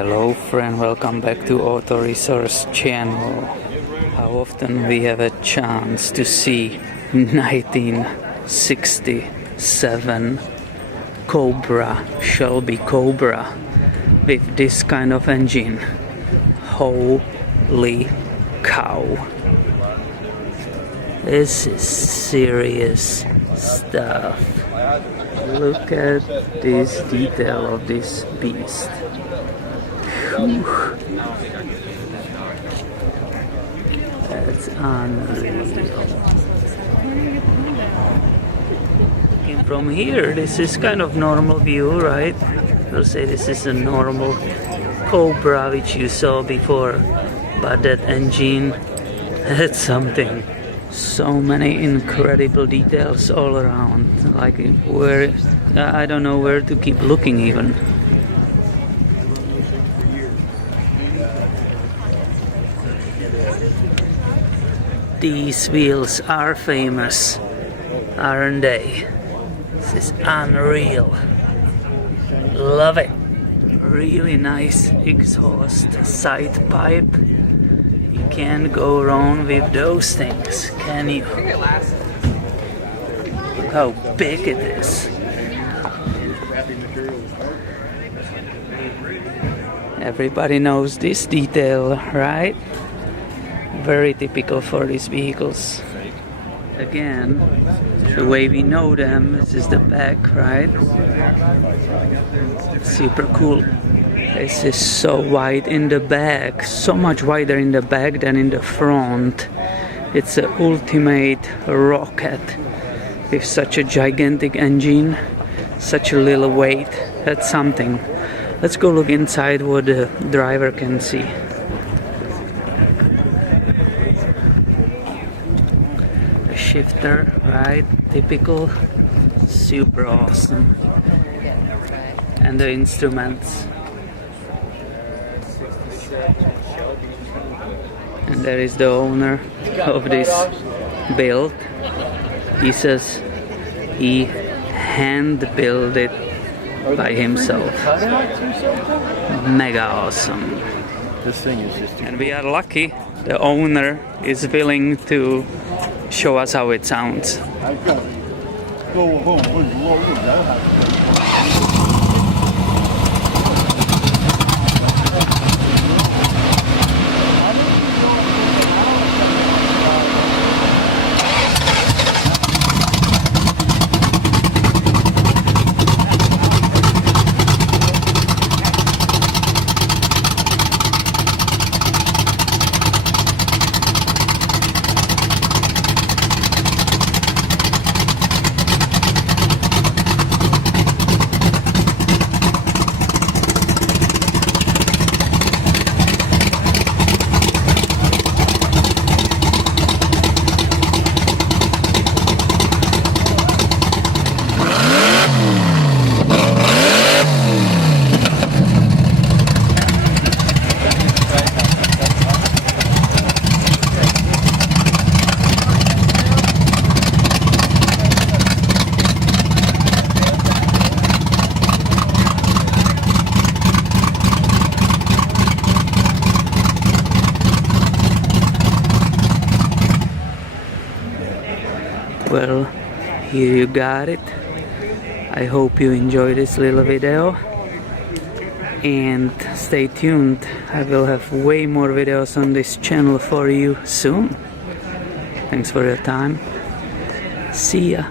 Hello friend, welcome back to Auto Resource channel. How often we have a chance to see 1967 Cobra, Shelby Cobra with this kind of engine. Holy cow. This is serious stuff. Look at this detail of this beast. Whew. That's unreal. Looking from here, this is kind of normal view, right? We'll say this is a normal Cobra which you saw before, but that engine, that's something. So many incredible details all around, like where I don't know where to keep looking even. These wheels are famous, aren't they? This is unreal. Love it. Really nice exhaust side pipe. You can't go wrong with those things, can you? Look how big it is. Everybody knows this detail, right? Very typical for these vehicles. Again, the way we know them, this is the back, right? Super cool. This is so wide in the back, so much wider in the back than in the front. It's an ultimate rocket with such a gigantic engine, such a little weight. That's something. Let's go look inside what the driver can see. The shifter, right? Typical. Super awesome. And the instruments. And there is the owner of this build. He says he hand built it by himself. Mega awesome. This thing is just. And we are lucky the owner is willing to show us how it sounds. Well, here you got it. I hope you enjoyed this little video. And stay tuned. I will have way more videos on this channel for you soon. Thanks for your time. See ya.